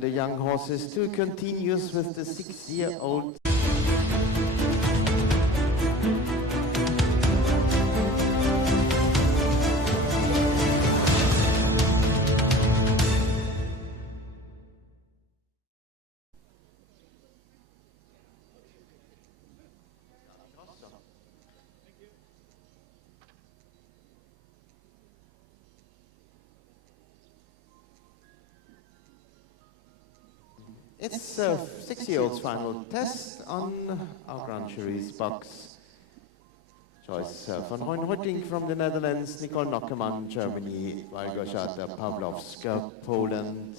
The young horses too continues with the 6-year-old. It's a 6-year-old's final test on our Grand Jury's box. Choice van Hoynhoeting from the Netherlands, Nicole Nockemann, Germany, Walgorzata Pawlowska, Poland.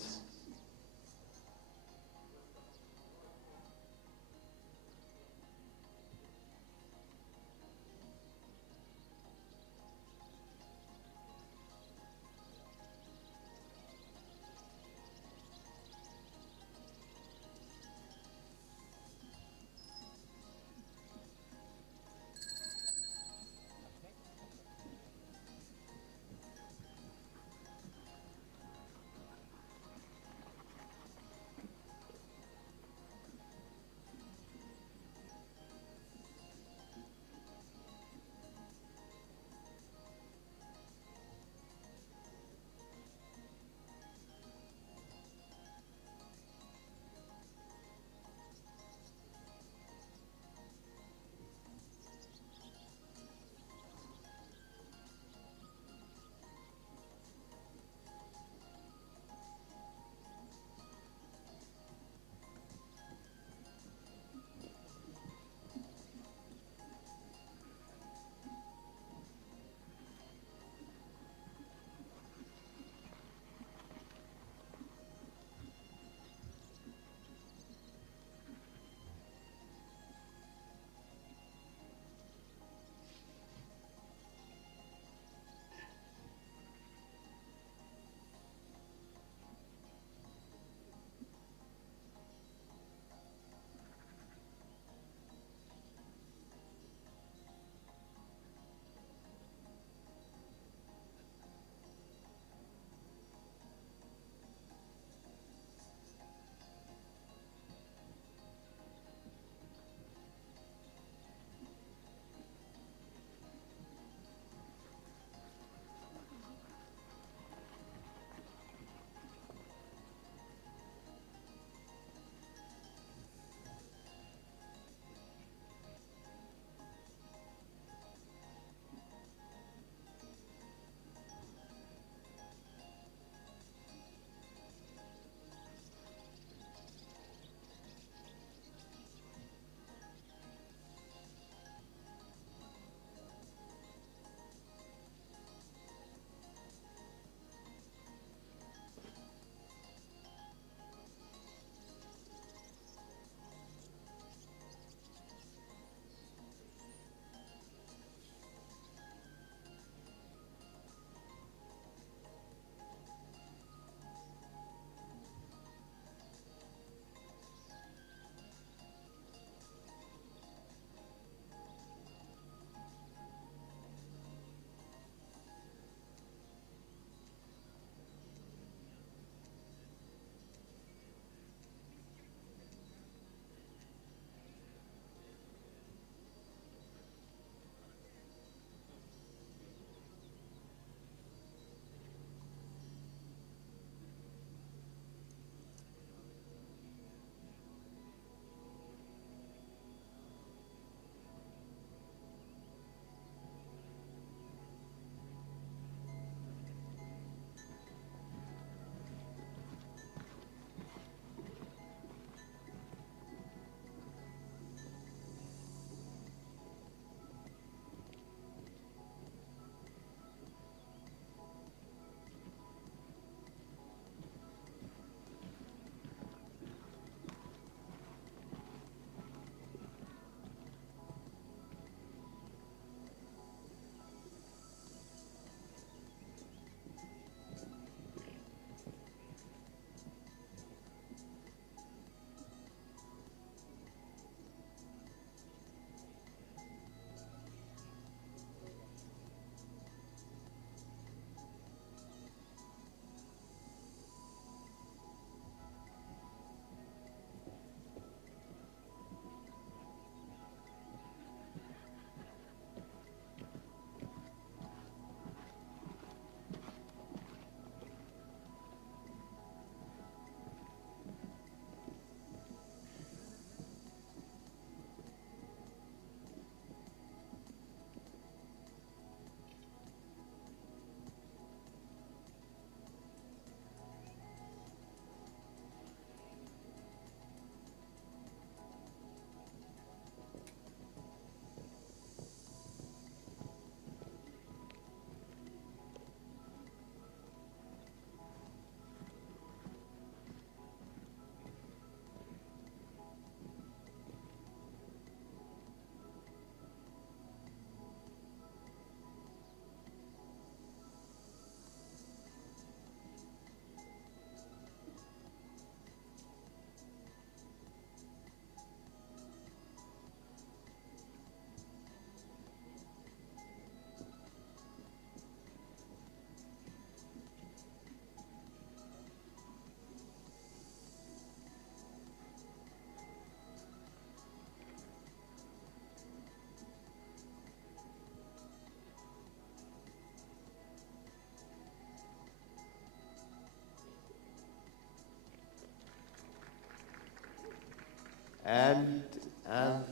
And at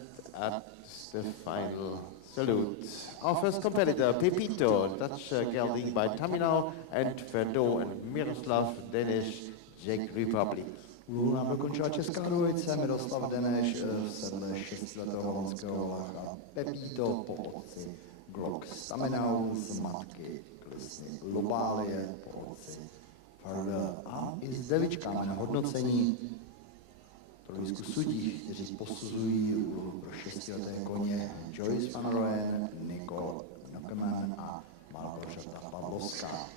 the final salute, our first competitor, Pepito, Dutch gelding by Taminau, and Ferdo and Miroslav Danish, Czech Republic. Nám dokončila česká dvojice Miroslav Deneš v sedle 6letého holandského lacha Pepito po otci Glock Staminau z matky Klisny Lobálie po otci Farda. A i zde vyčkáme na hodnocení trojsku sudí, kteří posuzují úlohu pro 6leté koně Joyce van Rooyen, Nicole Nockeman a Malgorzata Pavlovská.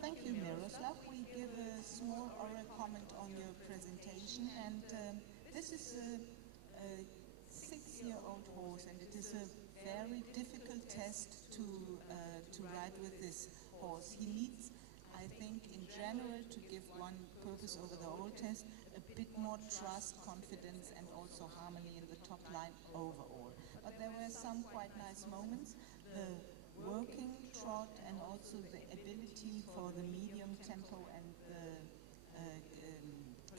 Thank you, Miroslav. We give a small oral comment on your presentation, and this is a 6-year-old horse, and it is a very difficult test to ride with this horse. He needs, I think, in general, to give one purpose over the whole test, a bit more trust, confidence, and also harmony in the top line overall. But there were some quite nice moments. The working trot and also the ability for the medium tempo and the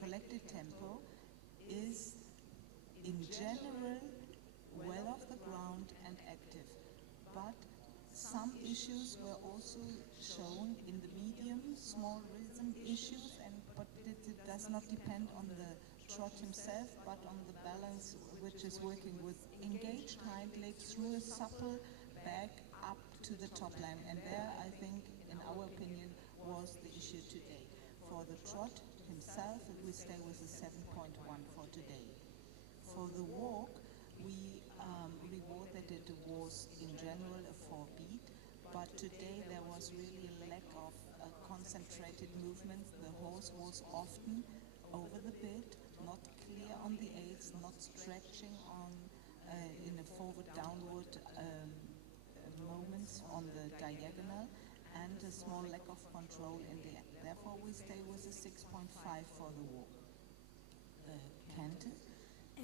collected tempo is in general well off the ground and active. But some issues were also shown in the medium, small rhythm issues, but it does not depend on the trot himself, but on the balance which is working with engaged hind leg through a supple back up to the top line, and there I think, in our opinion, was the issue today. For the trot himself, we stay with a 7.1 for today. For the walk, we rewarded it was in general a 4-beat, but today there was really a lack of concentrated movements. The horse was often over the bit, not clear on the aids, not stretching on in a forward downward moments on the diagonal, and a small lack of control in the end. Therefore, we stay with a 6.5 for the walk. The canter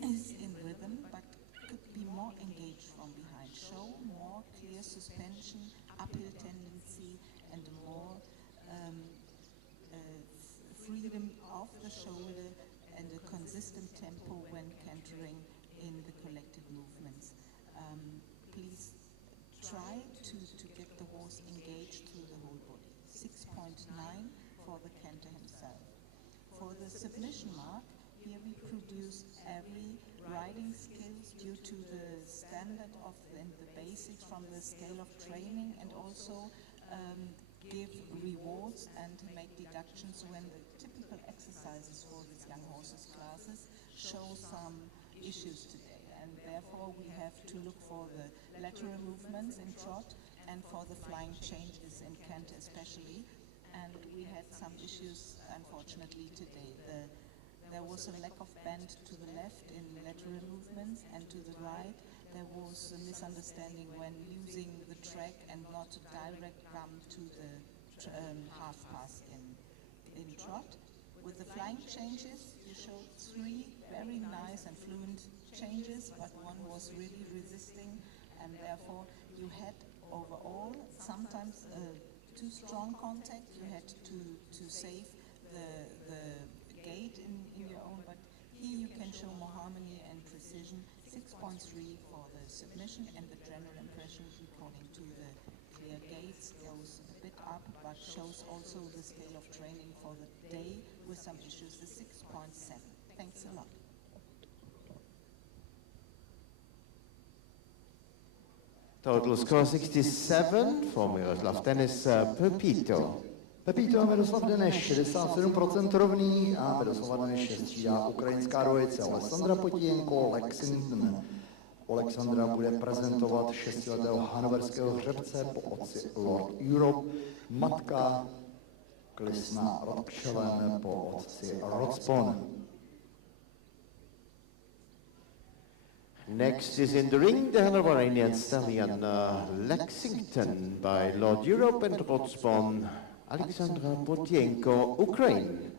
is in rhythm, but could be more engaged from behind. Show more clear suspension, uphill tendency, and more freedom of the shoulder and a consistent tempo when cantering in the collected movements. Please try to get the horse engaged through the whole body. 6.9 for the canter himself. For the submission mark, here we produce every riding skills due to the standard of and the basics from the scale of training, and also give rewards and make deductions when the typical exercises for these young horses classes show some issues today. And therefore we have to look for the lateral movements in trot and for the flying changes in canter especially. And we had some issues, unfortunately, today. There was a lack of bend to the left in lateral movements, and to the right there was a misunderstanding when using the track and not direct come to the half pass in trot. With the flying changes, you showed 3 very nice and fluent changes, but one was really resisting, and therefore you had overall sometimes too strong contact. You had to save the gait in your own, but here you can show more harmony and precision. 6.3 for the submission, and the general impression according to the clear gaits goes a bit up, but shows also the scale of training for the day with some issues, the 6.7. Thanks a lot. Total score 67 for Miroslav Denis Pepito. Pepito a Miroslav Deneš 67% rovný a Miroslava Deneše střídá ukrajinská dvojice Alexandra Potijenko, Lexington. Alexandra bude prezentovat 6letého hanoverského hřebce po otci Lord Europe, matka Klisna Rodkšelen po otci Rodspon. Next is in the ring the Hanoverian stallion Lexington by Lord Europe and Rodspon, Alexandra Potienko, Ukraine.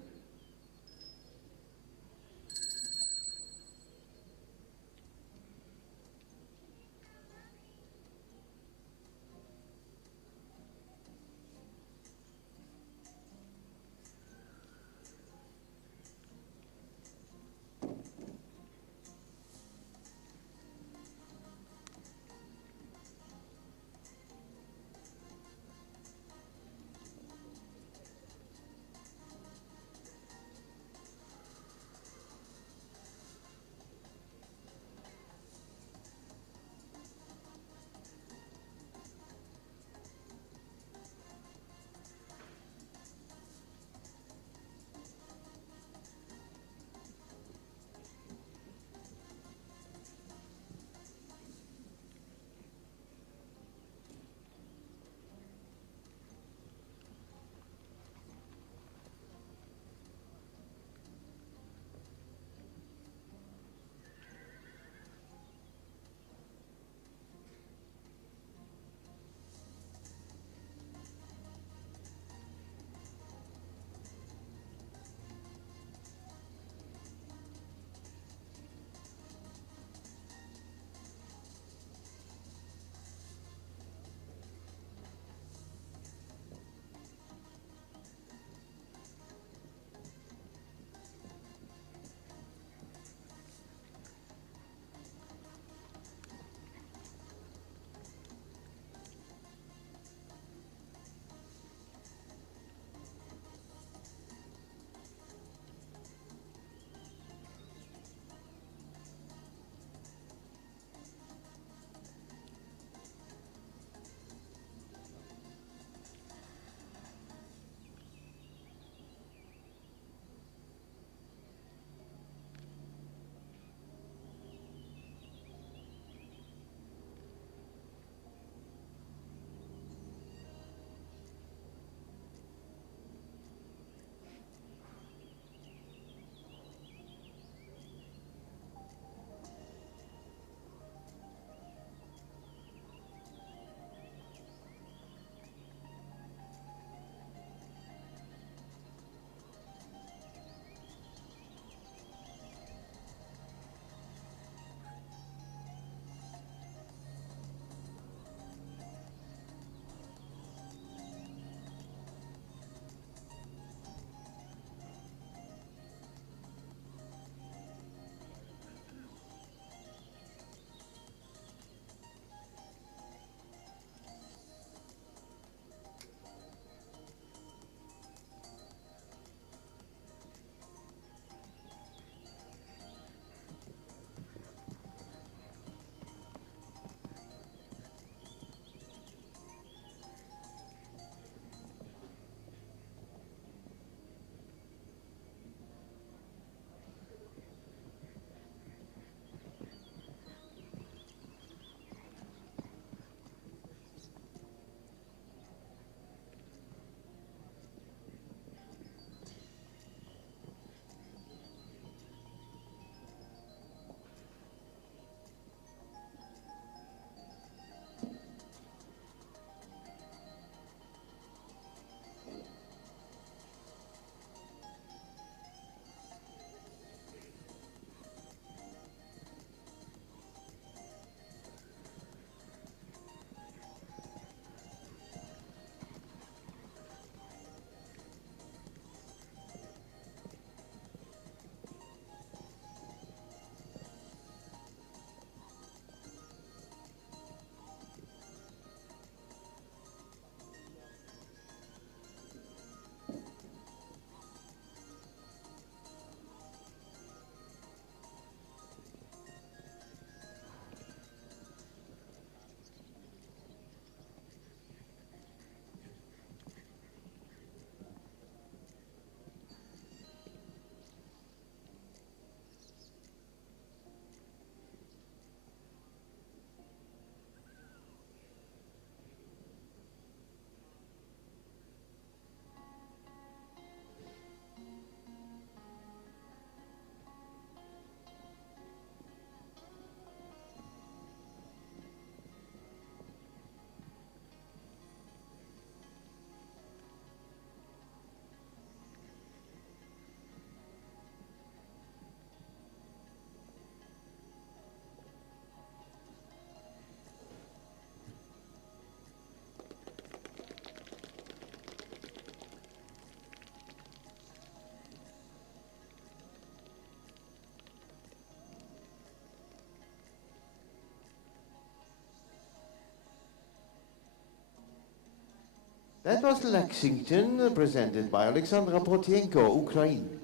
That was Lexington, presented by Alexandra Potienko, Ukraine.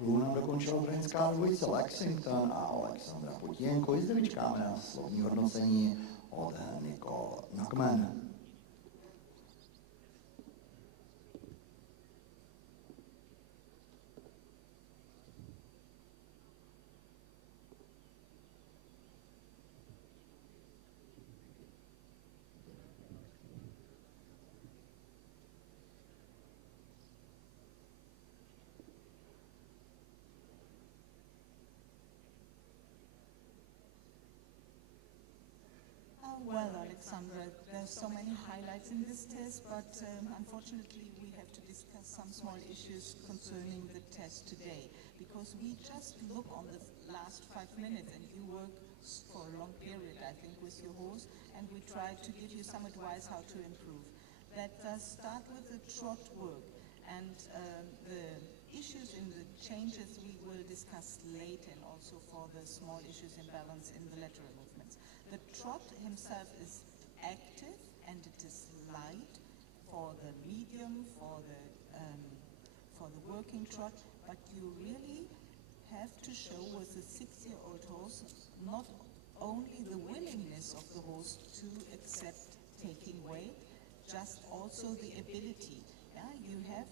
Luna dokončila ukrajinská dvojice Lexington a Alexandra Potienko. I zde vyčkáme na slovní hodnocení od Nicole Knockman. Well, Alexandra, there's so many highlights in this test, but unfortunately we have to discuss some small issues concerning the test today, because we just look on the last 5 minutes and you work for a long period, I think, with your horse, and we try to give you some advice how to improve. Let us start with the trot work, and the issues in the changes we will discuss later, and also for the small issues in balance in the lateral movements. The trot himself is active and it is light for the medium, for the working trot, but you really have to show with a 6-year-old horse not only the willingness of the horse to accept taking weight, just also the ability. Yeah? You have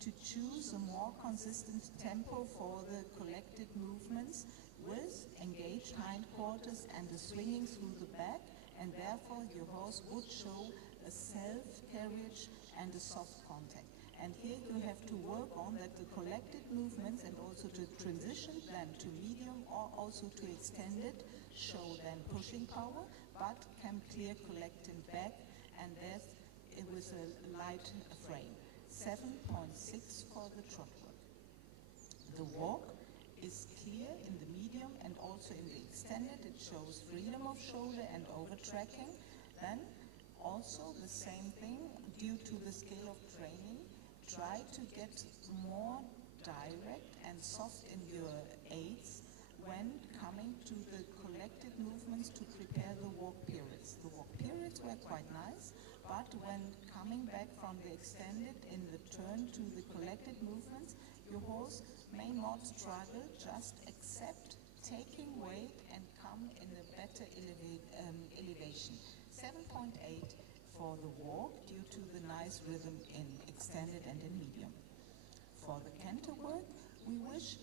to choose a more consistent tempo for the collected movements with engaged hindquarters and a swinging through the back, and therefore your horse would show a self-carriage and a soft contact. And here you have to work on that the collected movements and also to transition them to medium or also to extended show then pushing power, but can clear collecting back, and that it was a light frame. 7.6 for the trot work. The walk is clear in the medium and also in the extended. It shows freedom of shoulder and over tracking. Then also the same thing, due to the scale of training, try to get more direct and soft in your aids when coming to the collected movements to prepare the walk periods. The walk periods were quite nice, but when coming back from the extended in the turn to the collected movements, your horse may not struggle, just accept taking weight and come in a better elevation. 7.8 for the walk due to the nice rhythm in extended and in medium. For the canter work, we wish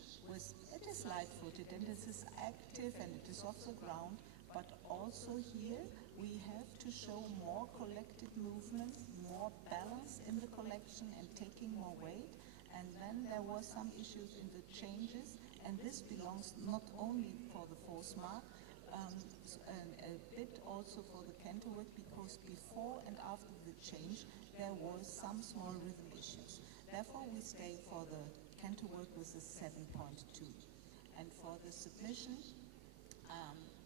it is light-footed and it is active and it is off the ground, but also here we have to show more collected movements, more balance in the collection and taking more weight. And then there were some issues in the changes, and this belongs not only for the force mark, a bit also for the canter work, because before and after the change there was some small rhythm issues. Therefore we stay for the canter work with a 7.2. And for the submission,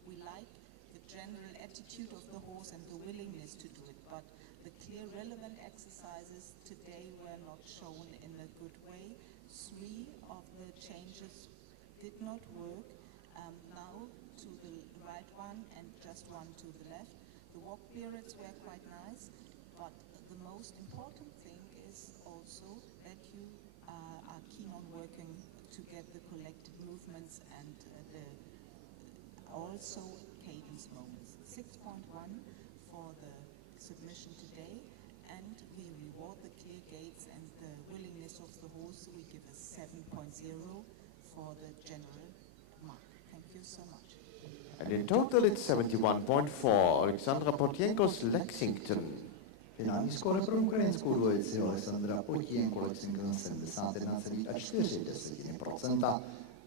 we like the general attitude of the horse and the willingness to do it, but the clear relevant exercises today were not shown in a good way. 3 of the changes did not work. Now to the right one and just 1 to the left. The walk periods were quite nice, but the most important thing is also that you are keen on working to get the collected movements and also cadence moments. 6.1 for the submission today, and we reward the clear gaits and the willingness of the horse. We give a 7.0 for the general mark. Thank you so much. And in total it's 71.4. Alexandra Potienko's Lexington. Finální skóre pro ukrajinskou dvojici Alexandra Potienko Lexington 71,4%.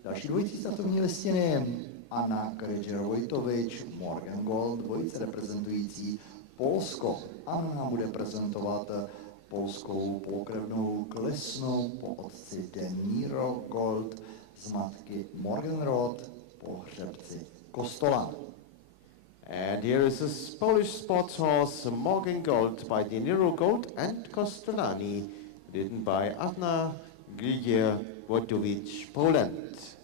Další dvojicí startovní listiny Anna Krejčer-Vojtovič, Morgan Gold, dvojice reprezentující Polsko. Anna bude prezentovat polskou pokrevnou klesnu po otci Deniro Gold z matky Morgan Roth po hřebci Kostola. And here is a Polish sports horse, Morgan Gold by De Niro Gold and Kostolani, ridden by Anna Krejčer-Vojtovič, Poland.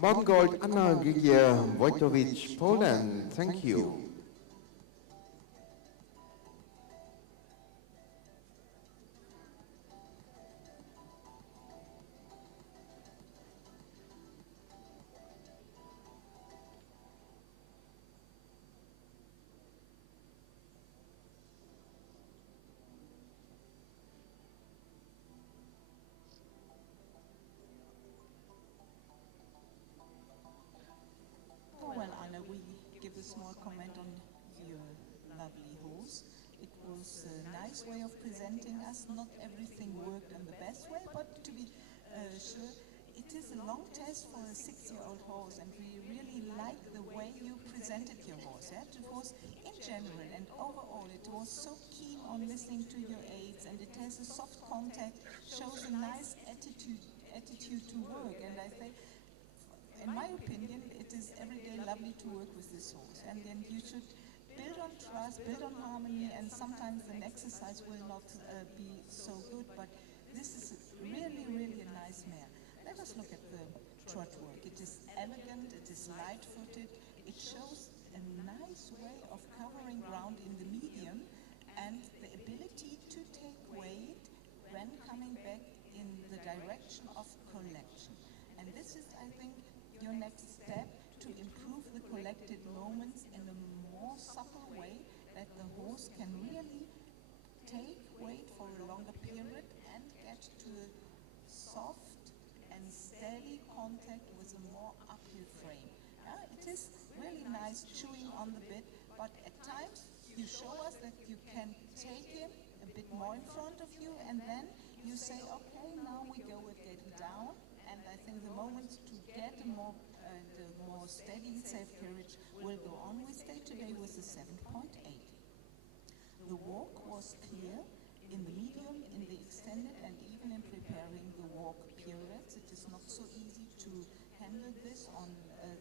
Morgengold Anna Gigia Wojtowicz, Poland. Thank you. Well, Anna, we give a small comment on your lovely horse. It was a nice way of presenting us. Not everything worked in the best way, but to be sure, it is a long test for a 6-year-old horse, and we really like the way you presented your horse. Yeah? The horse in general and overall, it was so keen on listening to your aids, and it has a soft contact, shows a nice attitude to work, and I think, in my opinion, it is every day lovely to work with this horse. And then you should build on trust, build on harmony, and sometimes an exercise will not be so good, but this is really, really a nice mare. Let us look at the trot work. It is elegant, it is light-footed, it shows a nice way of covering ground in the medium, and the ability to take weight when coming back in the direction of collection. And this is, I think, your next step to improve the collected moments in a more subtle way, that the horse can really take weight for a longer period and get to a soft and steady contact with a more uphill frame. It is really nice chewing on the bit, but at times you show us that you can take him a bit more in front of you, and then you say, okay, now we go again down. And I think the moment to get a more steady, safe carriage will go on. We stay today with the 7.8. The walk was clear in the medium, in the extended, and even in preparing the walk periods. It is not so easy to handle this on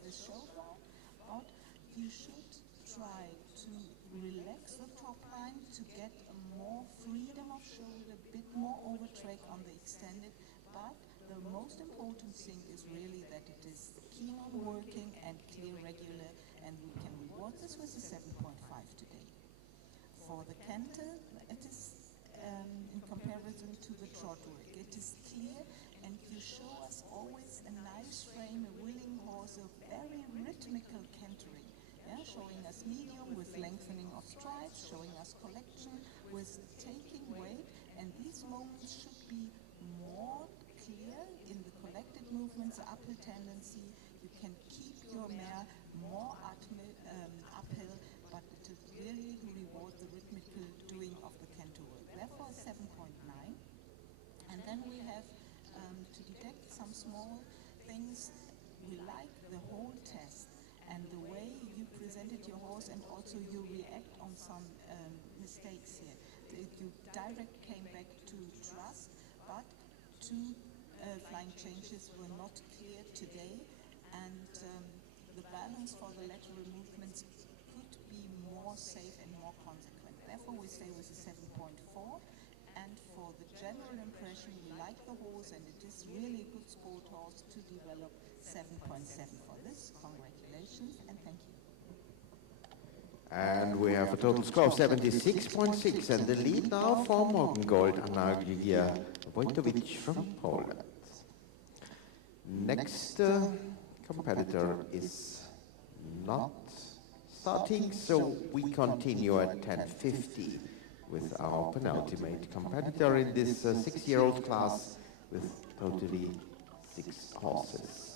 the showground, but you should try to relax the top line to get a more freedom of shoulder, a bit more overtrack on the extended, but the most important thing is really that it is keen on working and clear regular, and we can reward this with a 7.5 today. For the canter, it is in comparison to the trot work. It is clear, and you show us always a nice frame, a willing horse, a very rhythmical cantering. Yeah, showing us medium with lengthening of strides, showing us collection with taking weight, and these moments should be more clear in the collected movements, the uphill tendency. You can keep your mare more uphill, but to really reward the rhythmical doing of the canter work. Therefore, 7.9. And then we have to detect some small things. We like the whole test and the way you presented your horse, and also you react on some mistakes here. You direct came back to trust, but two flying changes were not clear today, and the balance for the lateral movements could be more safe and more consequent. Therefore, we stay with a 7.4, and for the general impression, we like the horse, and it is really a good sport horse to develop. 7.7 for this. Congratulations, and thank you. And we have a total score of 76.6, and the lead now for Morgengold Anna Gigia Wojtowicz from Poland. Next competitor is not starting, so we continue at 10:50 with our penultimate competitor in this 6-year-old class with totally 6 horses.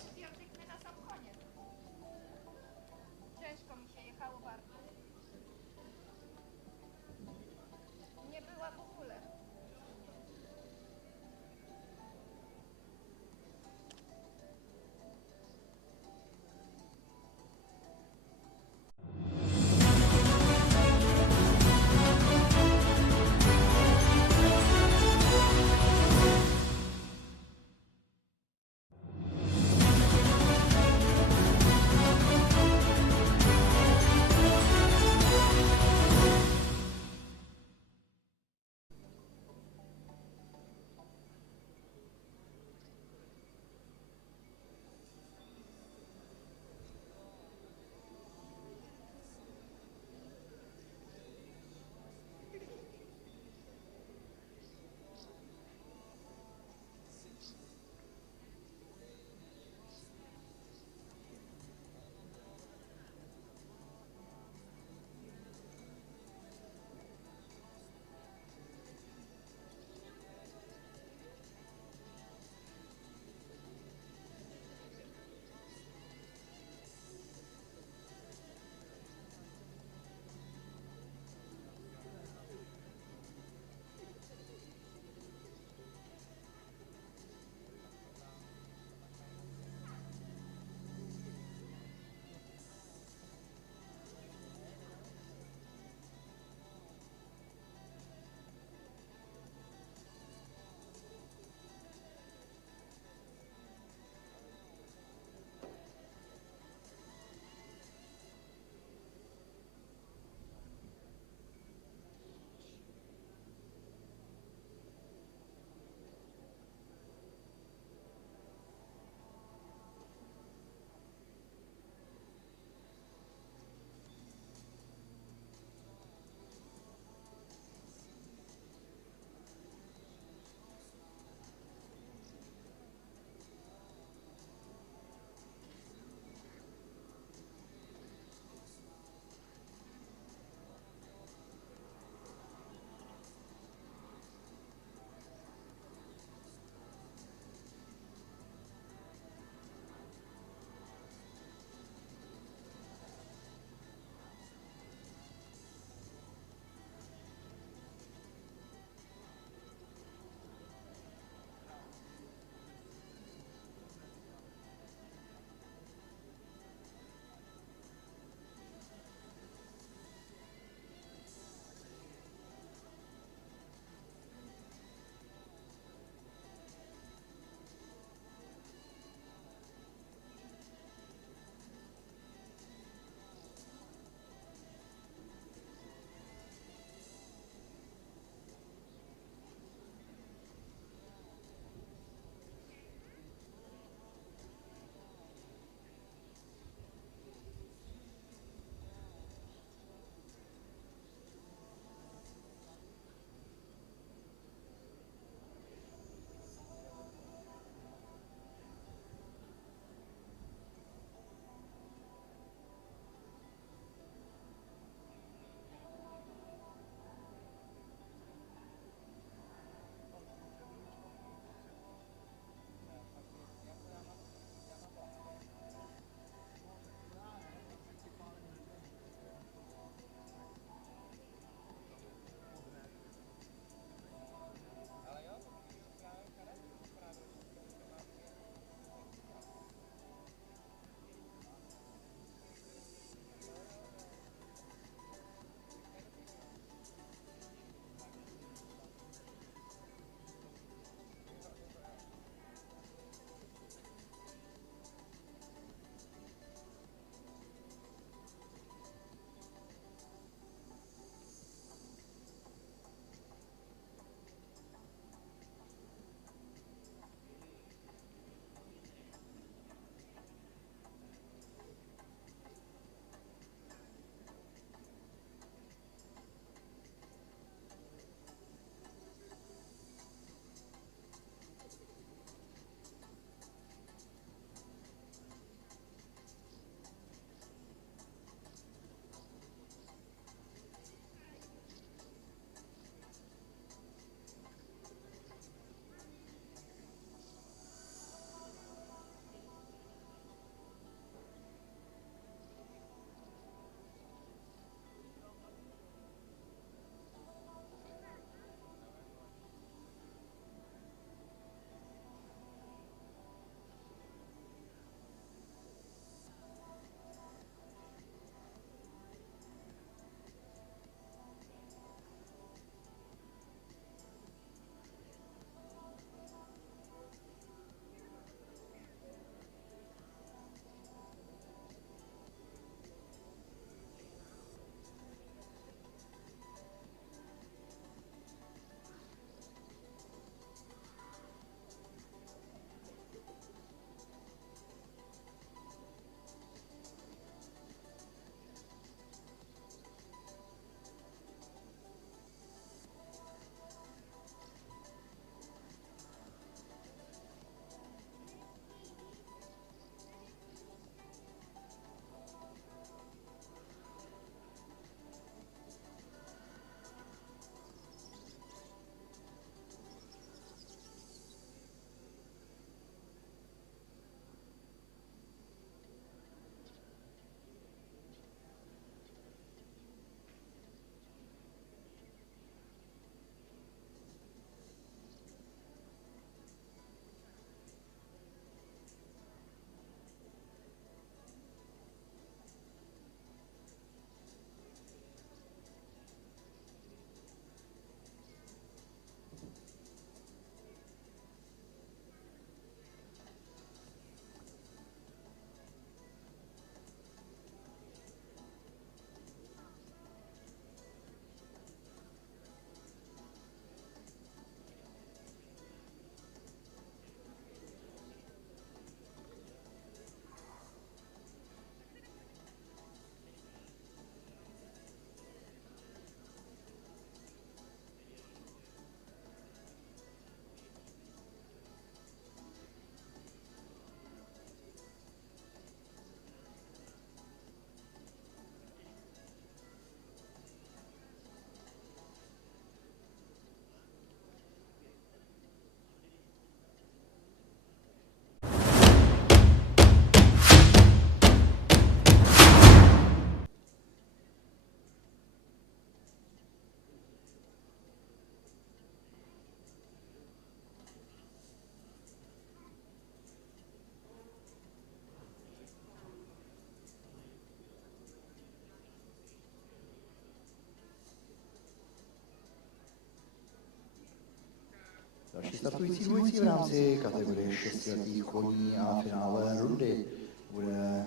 Startující dvojicí v rámci kategorie 6letých koní a finále rundy bude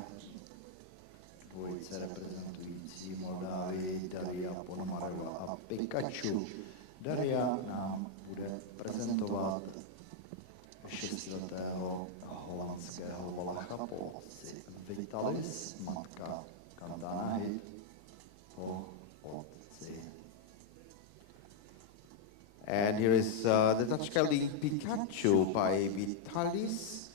dvojice reprezentující Moldávii Daria Ponomareva a Pikachu. Daria nám bude prezentovat 6letého holandského Valacha po otci Vitalis, matka Kantanahy po otci. And here is the Dutch gelding Pikachu by Vitalis,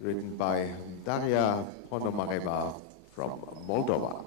written by Daria Ponomareva from Moldova.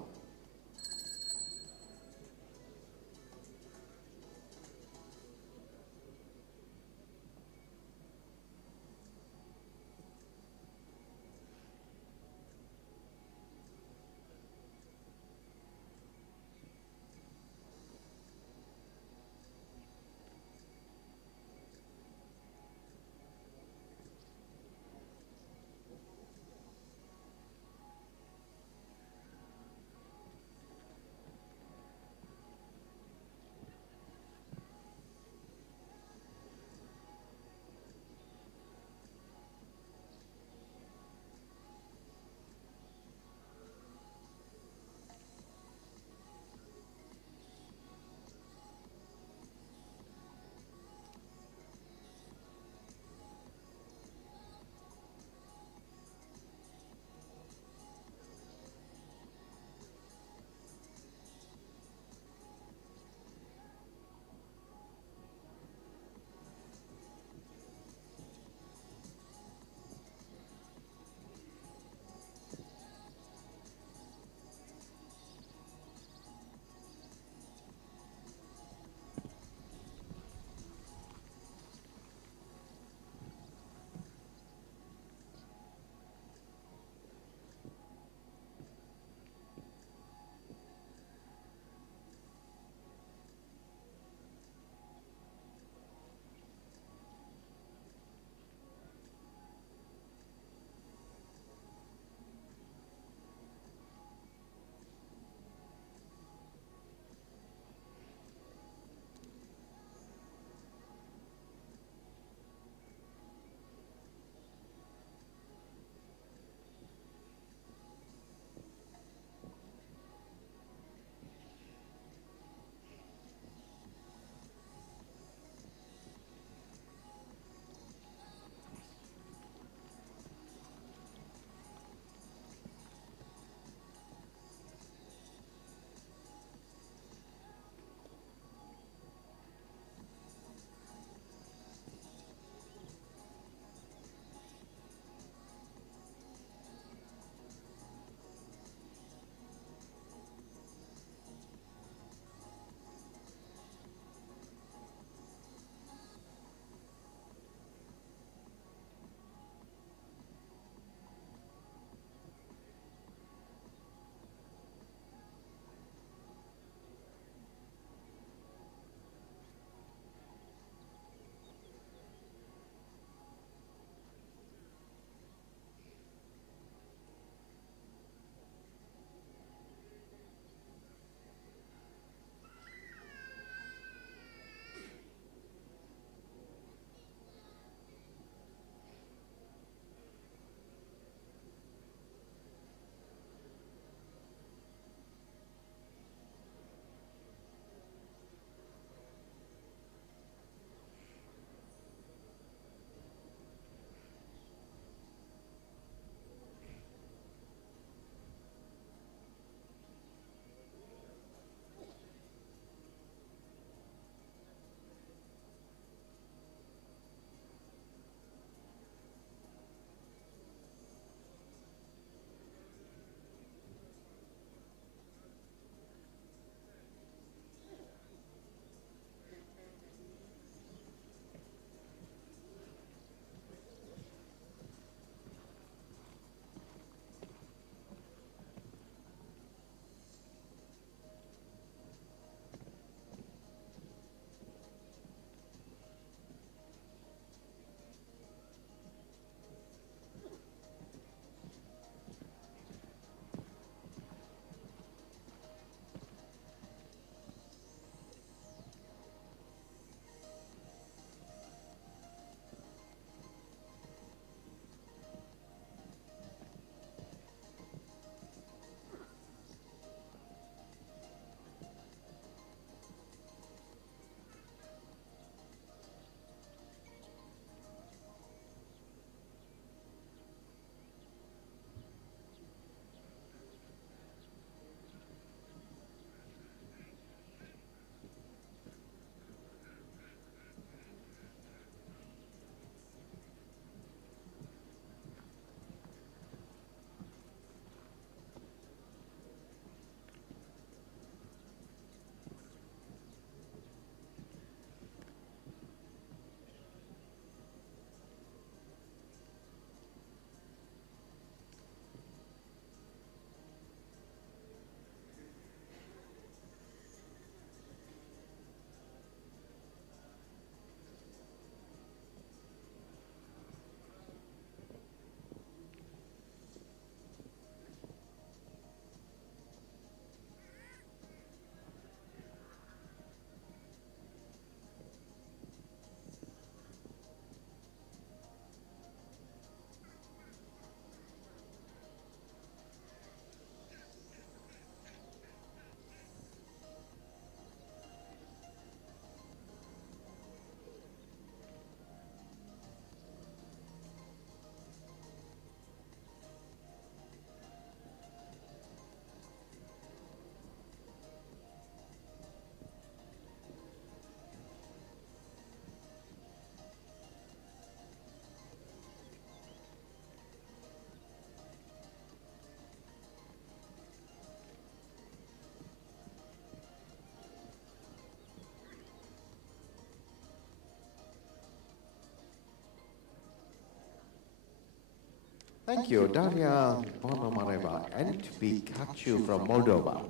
Thank you, Daria Ponomareva and Pikachu from Moldova.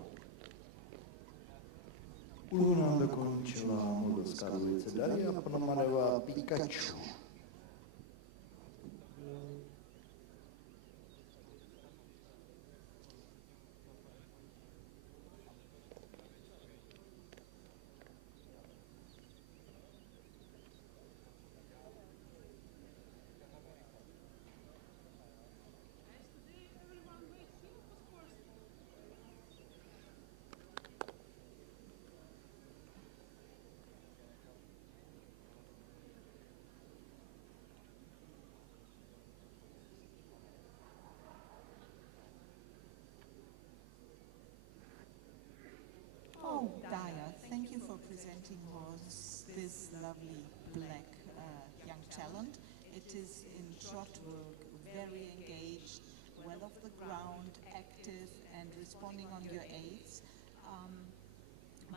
Una dokončila moldovská dvojice Daria Ponomareva Pikachu. Oh, Daya, thank you for presenting this lovely black young talent. It is in trot work, very engaged, well off the ground, active and responding on your aids.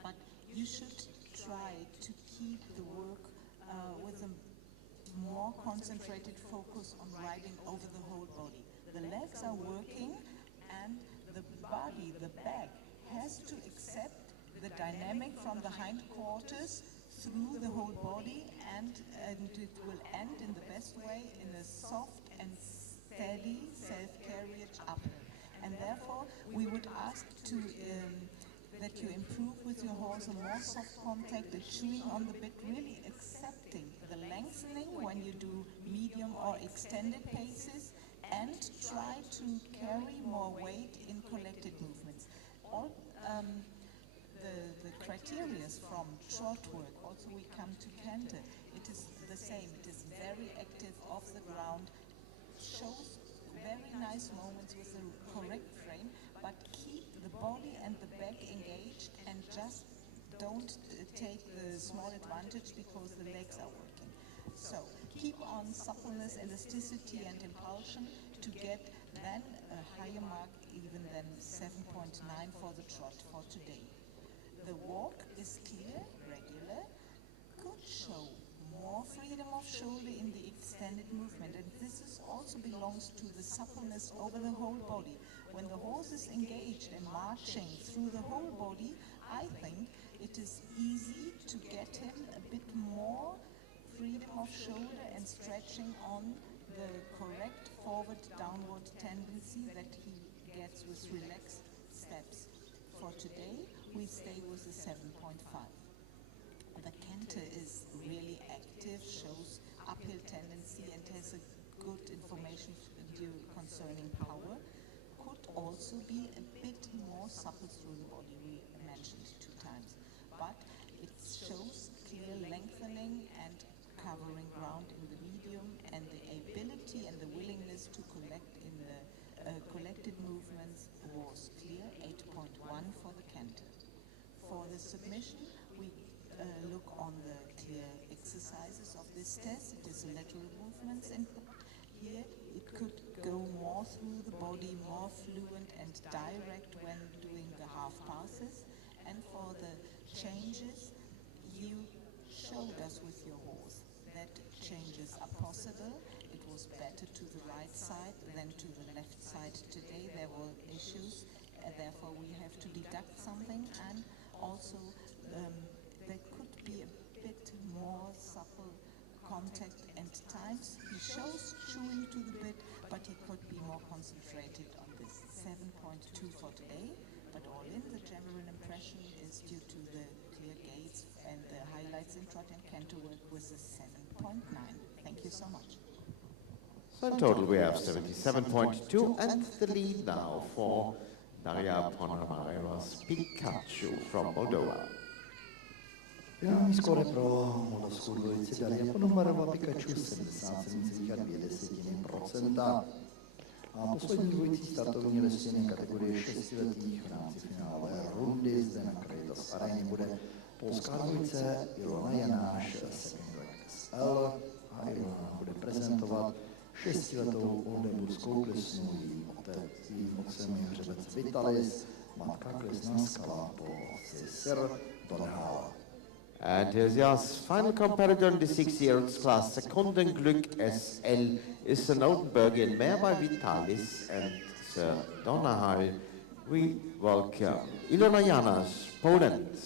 But you should try to keep the work with a more concentrated focus on riding over the whole body. The legs are working and the body, the back, has to accept the dynamic from the hindquarters through the whole body, and it will end in the best way in a soft and steady self-carriage uphill. And therefore, we would ask to that you improve with your horse a more soft contact, the chewing on the bit, really accepting the lengthening when you do medium or extended paces, and try to carry more weight in collected movements. All, the criteria from trot work, also we come to canter, it is the same, it is very active off the ground, shows very nice moments with the correct frame, but keep the body and the back engaged and just don't take the small advantage because the legs are working. So keep on suppleness, elasticity and impulsion to get then a higher mark even than 7.9 for the trot for today. The walk is clear, regular, could show more freedom of shoulder in the extended movement, and this also belongs to the suppleness over the whole body. When the horse is engaged and marching through the whole body, I think it is easy to get him a bit more freedom of shoulder and stretching on the correct forward-downward tendency that he gets with relaxed steps. For today, we stay with the 7.5. The canter is really active, shows uphill tendency and has a good information concerning power. Could also be a bit more supple through the body, we mentioned 2 times. But it shows clear lengthening and covering ground in the medium, and the ability and the willingness to collect in the collected movements was clear, 8.1 for the canter. For the submission, we look on the clear exercises of this test. It is lateral movements, and here it could go more through the body, more fluent and direct when doing the half passes. And for the changes, you showed us with your horse that changes are possible. It was better to the right side than to the left side today. There were issues, therefore we have to deduct something, and also there could be a bit more supple contact and times. He shows chewing to the bit, but he could be more concentrated on this. 7.2 for today, but all in the general impression is due to the clear gaits and the highlights in trot and canter work with a 7.9. Thank you so much. So in total we have 77.2, and the lead now for Daria Ponomareva's Pikachu from Moldova. Finální skóre pro moldavskou dvojici Daria Ponomareva Pikachu 77,2%. A poslední dvojicí startovní listiny kategorie 6letých v rámci finálové rundy zde na Krajitas aréně bude polská dvojice Ilona Janáš SL, a Ilona bude prezentovat 6letou oldenburskou klisnu. Jejím otcem je hřebec Vitalis, matka klisna Skala po otci Sir Donhala. And here's Jas final competitor in the 6-year-olds class, Sekundenglück SL, is an Oldenburg in Mare by Vitalis and Sir Donahue. We welcome Ilona Janas, Poland.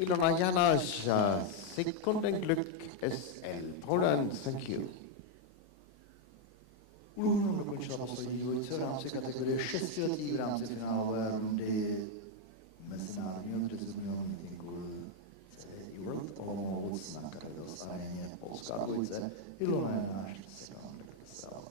Ilona Janos, Sekundenglück SL. Poland, thank you. Ulomouc dokončila poslední dvojice v rámci kategorie 6 letých v rámci finálové rundy mezinárodního drezurního meetingu CDI World Olomouc na Carlos aréně. Polská dvojice Ilona Janáš, Sekundenglück SL.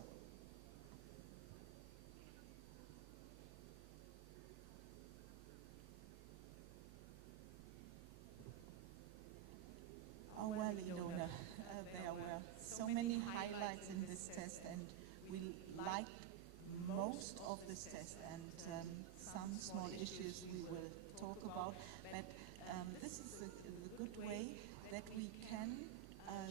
Oh, well, Ilona, there were so many highlights in this test, and we liked most of this test, and some small issues we will talk about. But this is a good way that we can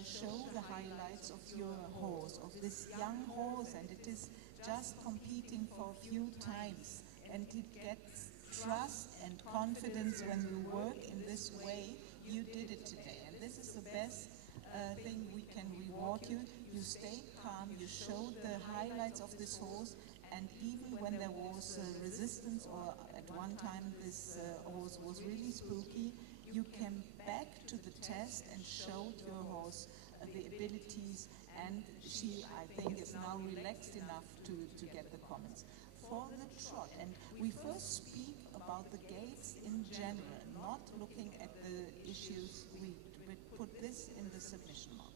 show the highlights of your horse, of this young horse, and it is just competing for a few times, and it gets trust and confidence when you work in this way. You did it today, and this is the best thing we can reward you. You stayed calm, you showed the highlights of this horse, and even when there was resistance, or at one time this horse was really spooky, you came back to the test and showed your horse the abilities, and she, I think, is now relaxed enough to get the comments. For the trot, and we first speak about the gaits in general, not looking at the issues. We put this in the submission mark.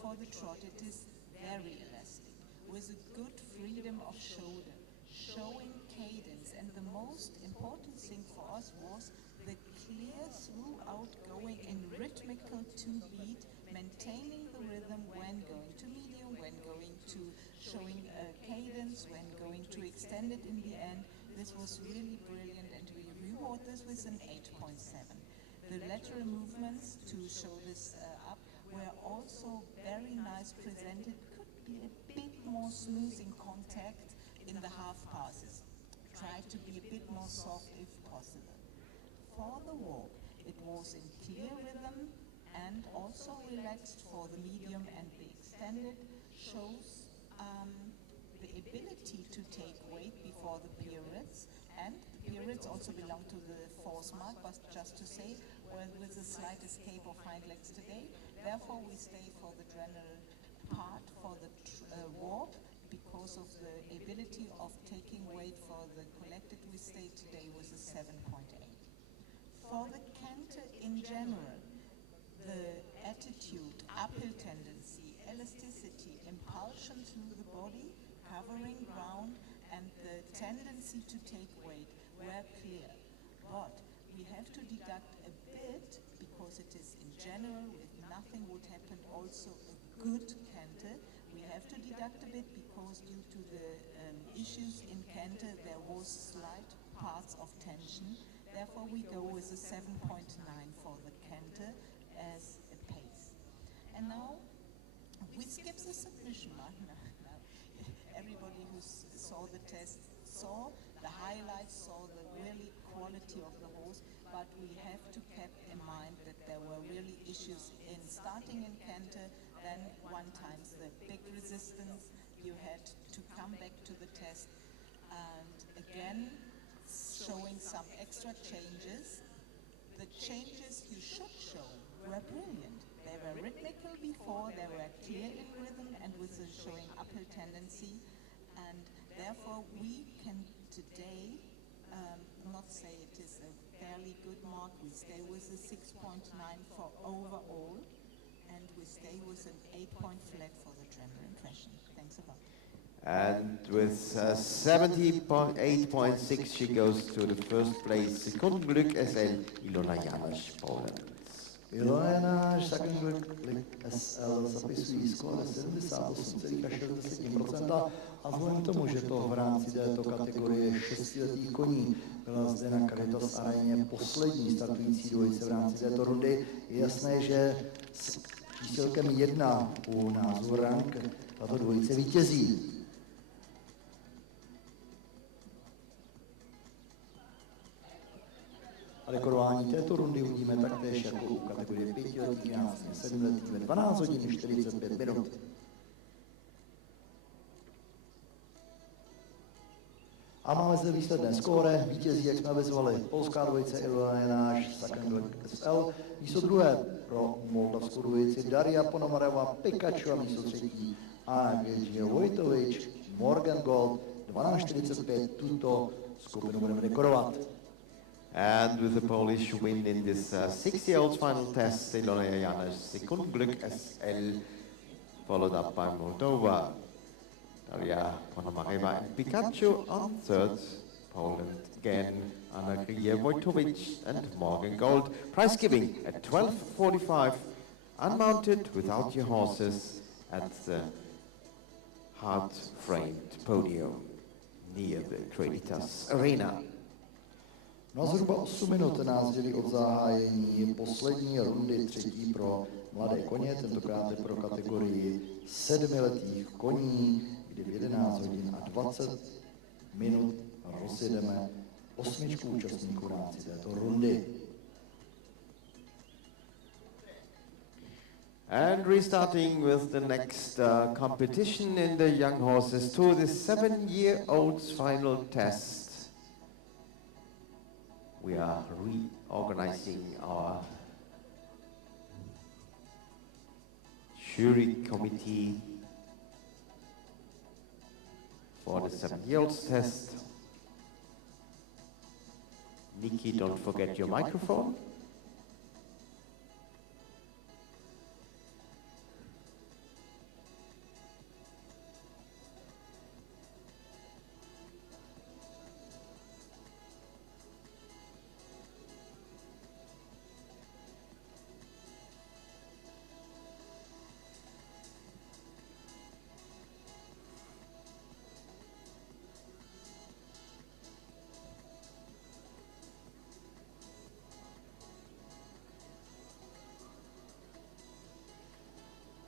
For the trot, it is very elastic, with a good freedom of shoulder, showing cadence, and the most important thing for us was the clear throughout going in rhythmical 2-beat, maintaining the rhythm when going to medium, when going to showing cadence, when going to extend it in the end. This was really brilliant, and we reward this with an 8.7. The lateral movements to show this up were also very nice presented, could be a bit more smooth in contact in the half passes. Try to be a bit more soft if possible. For the walk, it was in clear rhythm and also relaxed for the medium, and the extended shows the ability to take weight before the periods, and the periods also belong to the force mark, but just to say, well, with a slight escape of hind legs today, therefore we stay for the general part for the walk, because of the ability of taking weight for the collected, we stay today with a 7.8. For the canter in general, the attitude, uphill tendency, elasticity, impulsion through the body, covering ground, and the tendency to take weight were clear. But we have to deduct a bit, because it is in general, if nothing would happen, also a good canter. We have to deduct a bit because due to the issues in canter, there was slight parts of tension. Therefore, we go with a 7.9 for the canter as a pace. And now, we skip the submission mark. Everybody who saw the test saw the highlights, saw the really quality of the horse, but we have to keep in mind that there were really issues in starting in canter, then one times the big resistance, you had to come back to the test, and again, showing some extra changes. The changes you should show were brilliant. They were rhythmical before, they were clear in rhythm and with a showing uphill tendency, and therefore we can today not say it is a fairly good mark. We stay with a 6.9 for overall, and we stay with an 8-point flat for the general impression. Thanks a lot. And with 78.6, she goes to the first place. Sekundenglück SL, Ilona Janos, Poland. Ilona Janáš, Sekundenglück SL zapisují skóre 78,6% a vzhledem k tomu, že to v rámci této kategorie 6letých koní byla zde na Caritas aréně poslední startující dvojice v rámci této rundy, je jasné, že s číselkem 1 u názvu rank tato dvojice vítězí. A dekorování této rundy uvidíme taktéž jako u kategorie 5 letých, 7 letých ve 12 hodin 45 minut. A A máme zde výsledné skóre. Vítězí, jak jsme avizovali, polská dvojice Ilonáš, Second SL. Místo druhé pro moldavskou dvojici Daria Ponomareva, Pikachu a místo třetí Agej Vojtovič, Morgan Gold, 12:45. Tuto skupinu budeme dekorovat. And with the Polish win in this 6-year-olds final test, Ilona Janáš Sekundglück SL, followed up by Moldova, Daria Ponomareva and Pikachu on third, Poland again, Agej Vojtovič and Morgan Gold. Prize giving at 12:45, unmounted without your horses at the hard-framed podium near the Creditas Arena. No a zhruba 8 minut nás dělí od zahájení poslední rundy třetí pro mladé koně, tentokrát je pro kategorii 7letých koní, kdy v 11 hodin a 20 minut rozjedeme 8 účastníků v rámci této rundy. And restarting with the next competition in the Young Horses Tour, the 7-year-olds final test. We are reorganizing our jury committee for the 7-year-olds test. Nikki, don't forget your microphone.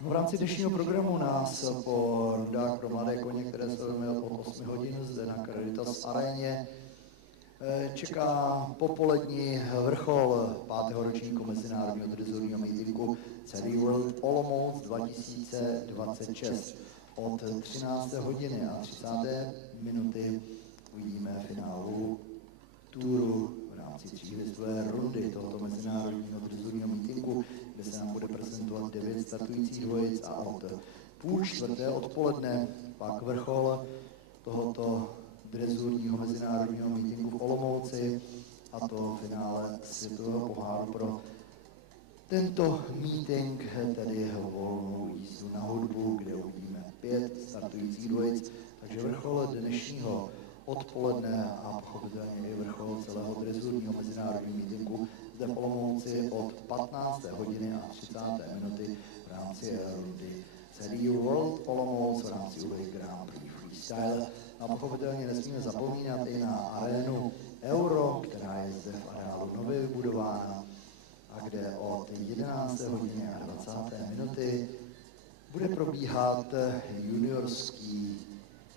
V rámci dnešního programu nás po rundách pro mladé koně, které sledujeme od 8 hodin zde na Creditas aréně, čeká popolední vrchol 5. ročníku mezinárodního drezurního meetingu CDI World Olomouc 2026. Od 13. hodiny a 30. minuty uvidíme finálovou túru v rámci tříhvězdové rundy tohoto mezinárodního drezurního meetingu, kde se nám bude prezentovat 9 startujících dvojic a od 3:30 odpoledne pak vrchol tohoto drezurního mezinárodního meetingu v Olomouci, a to finále světového poháru pro tento meeting, tedy volnou jízdu na hudbu, kde uvidíme 5 startujících dvojic. Takže vrchol dnešního odpoledne a pochopitelně i vrchol celého drezurního mezinárodního meetingu zde v Olomouci od 15. hodiny a 30. minuty v rámci rundy CDI World Olomouc v rámci UAE Grand Prix Freestyle. A pochopitelně nesmíme zapomínat i na arénu Euro, která je zde v areálu nově vybudována a kde od 11. hodiny a 20. minuty bude probíhat juniorský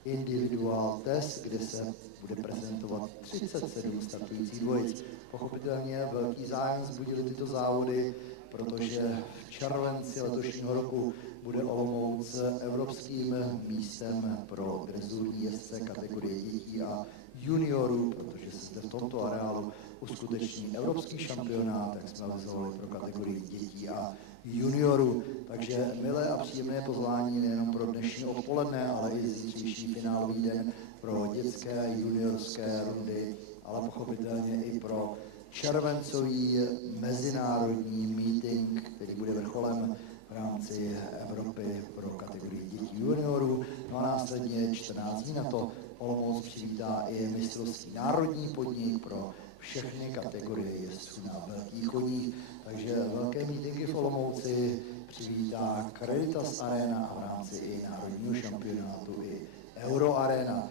individuál test, kde se bude prezentovat 37 startujících dvojic. Pochopitelně velký zájem vzbudily tyto závody, protože v červenci letošního roku bude Olomouc evropským místem pro drezurní jezdce kategorie dětí a juniorů, protože se zde v tomto areálu uskuteční evropský šampionát, tak jsme avizovali pro kategorii dětí a juniorů. Takže milé a příjemné pozvání nejenom pro dnešní odpoledne, ale i zítřejší finálový den pro dětské a juniorské rundy, ale pochopitelně i pro červencový mezinárodní meeting, který bude vrcholem v rámci Evropy pro kategorii dětí juniorů. No a následně 14 dní na to Olomouc přivítá i mistrovský národní podnik pro všechny kategorie jezdců na velkých koních. Takže velké meetingy v Olomouci přivítá Creditas Arena a v rámci i národního šampionátu i Euro Arena.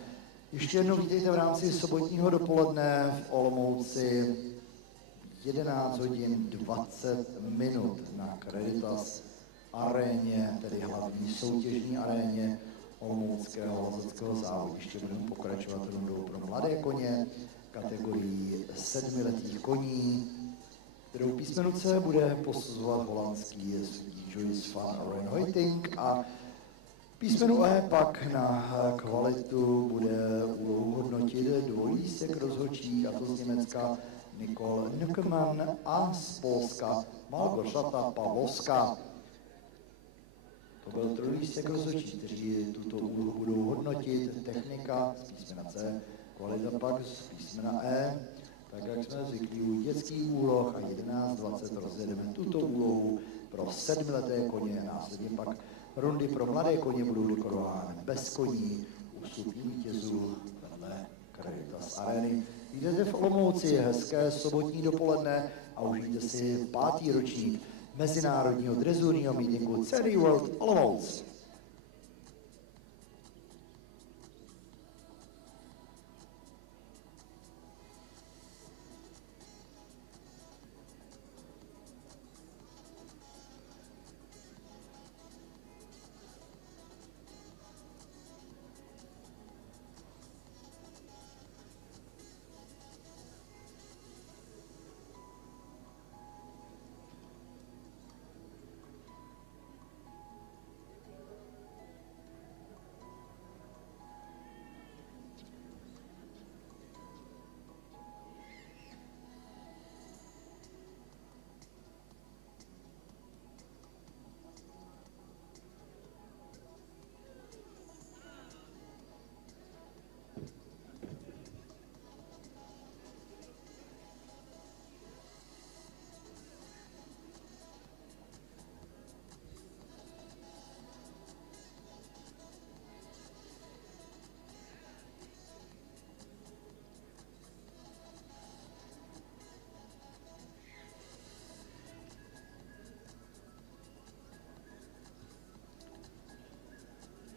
Ještě jednou vítejte v rámci sobotního dopoledne v Olomouci 11 hodin 20 minut na Creditas aréně, tedy hlavní soutěžní aréně olomouckého lezeckého závodu. Ještě budeme pokračovat rundou pro mladé koně kategorii 7letých koní, kterou písmenu C bude posuzovat holandský jezdec Joyce van Reenhoiting a písmenu E pak na kvalitu bude úlohu hodnotit lístek rozhodčích, a to z Německa Nicole Nückmann a z Polska Malgorzata Pawłowska. To byl trojlístek rozhodčí, kteří tuto úlohu budou hodnotit. Technika z písmena C, kvalita pak z písmena E. Tak jak jsme zvyklí u dětských úloh a 11-20 rozjedeme tuto úlohu pro 7leté koně, následně pak rundy pro mladé koně budou dekorovány bez koní u vstupních vítězů vedle Caritas Areny. Jdete v Olomouci, hezké sobotní dopoledne a užijte si 5. ročník mezinárodního drezurního meetingu CDI World Olomouc.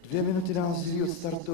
Dvě minuty nás zbývají od startu